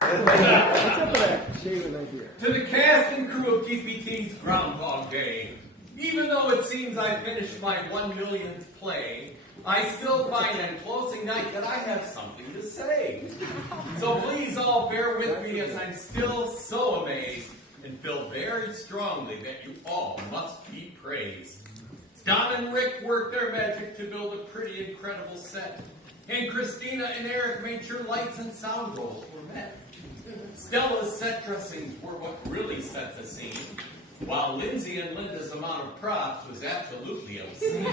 To the cast and crew of GPT's Groundhog Day, even though it seems I finished my 1 millionth play, I still find on closing night that I have something to say. So please all bear with me as I'm still so amazed and feel very strongly that you all must be praised. Don and Rick worked their magic to build a pretty incredible set, and Christina and Eric made sure lights and sound rolls were met. Stella's set dressings were what really set the scene, while Lindsay and Linda's amount of props was absolutely obscene.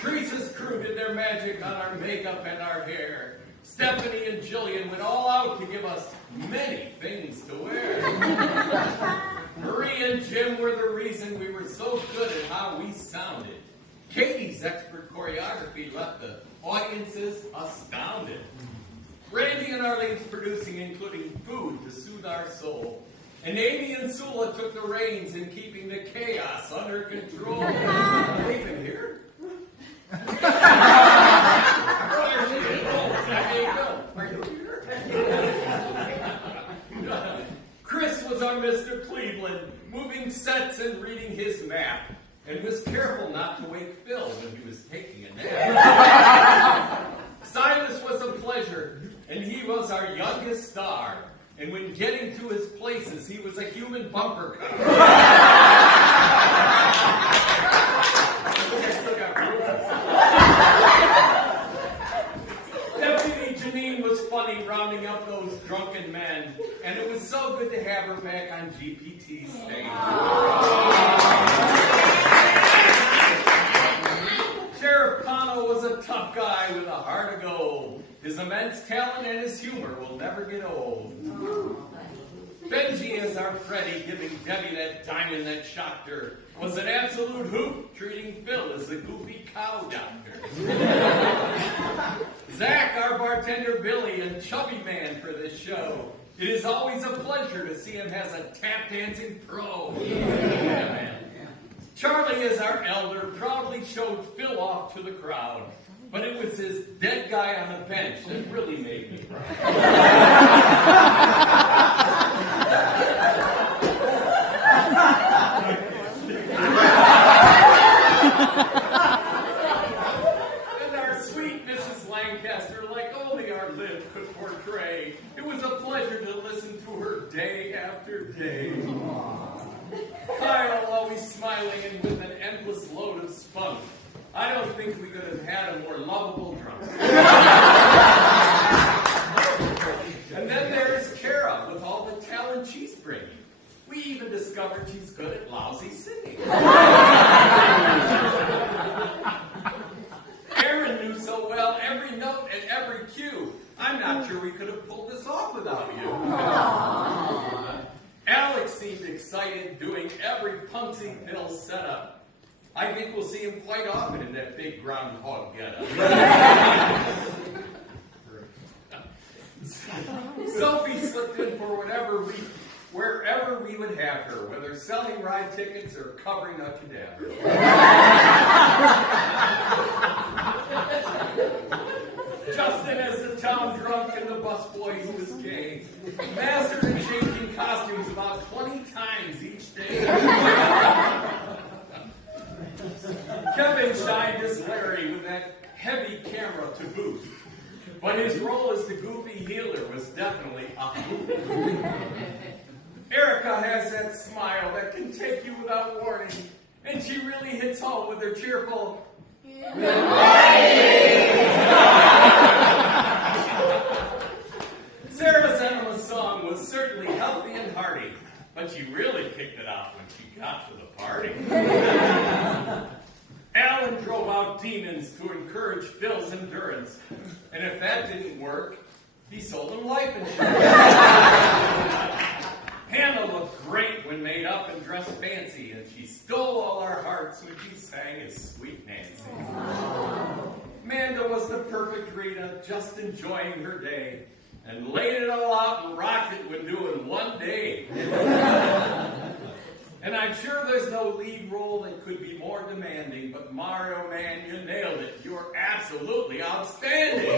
Teresa's crew did their magic on our makeup and our hair. Stephanie and Jillian went all out to give us many things to wear. Marie and Jim were the reason we were so good at how we sounded. Katie's expert choreography left the audiences astounded. Randy and Arlene's producing, including food to soothe our soul. And Amy and Sula took the reins in keeping the chaos under control. Are they even here? Are you here? Chris was our Mr. Cleveland, moving sets and reading his map, and was careful not to wake Phil when he was taking a nap. Silas was a pleasure, and he was our youngest star. And when getting to his places, he was a human bumper car. Deputy Janine was funny rounding up those drunken men, and it was so good to have her back on GPT's stage. Sheriff Pano was a tough guy with a heart of gold. His immense talent and his humor will never get old. Benji as our Freddy, giving Debbie that diamond that shocked her, was an absolute hoot, treating Phil as a goofy cow doctor. Zach, our bartender Billy, and chubby man for this show. It is always a pleasure to see him as a tap dancing pro. Yeah, Charlie as our elder proudly showed Phil off to the crowd. But it was his dead guy on the bench that really made me proud. And our sweet Mrs. Lancaster, like only our Liv could portray, it was a pleasure to listen to her day after day. Kyle always smiling and with an endless load of spunk. I don't think we could have had a more lovable drunk. And then there's Kara with all the talent she's bringing. We even discovered she's good at lousy singing. Aaron knew so well every note and every cue. I'm not sure we could have pulled this off without you. Alex seemed excited doing every Punksy Pill setup. I think we'll see him quite often in that big groundhog getup. Sophie slipped in for wherever we would have her, whether selling ride tickets or covering a cadaver. Justin as the town drunk and the busboy who was gay. Mastered and changing costumes about 20 times each day. Kevin shined as Larry with that heavy camera to boot. But his role as the goofy healer was definitely a hoot. Erica has that smile that can take you without warning, and she really hits home with her cheerful good morning. Sarah's Enema song was certainly healthy and hearty, but she really kicked it out when she got to the party. Alan drove out demons to encourage Phil's endurance, and if that didn't work, he sold him life insurance. Hannah looked great when made up and dressed fancy, and she stole all our hearts when she sang as Sweet Nancy. Amanda was the perfect Rita, just enjoying her day, and laid it all out and rocked it when doing one day. And I'm sure there's no lead role that could be more demanding, but Mario, man, you nailed it. You're absolutely outstanding.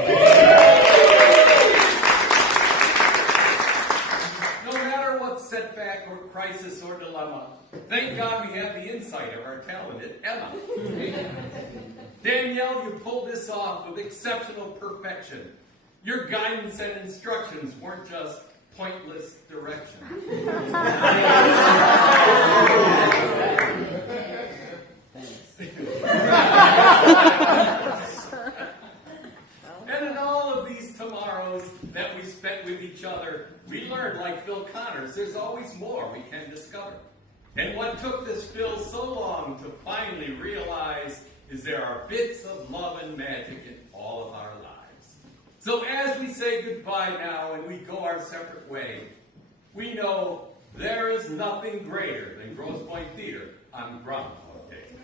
setback or crisis or dilemma, thank God we have the insight of our talented Emma. Danielle, you pulled this off with exceptional perfection. Your guidance and instructions weren't just pointless direction. And in all of these tomorrows that we spent with each other, we learned, like Phil Connors, there's always more we can discover. And what took this Phil so long to finally realize is there are bits of love and magic in all of our lives. So as we say goodbye now and we go our separate way, we know there is nothing greater than Grosse Pointe Theatre on Groundhog Day.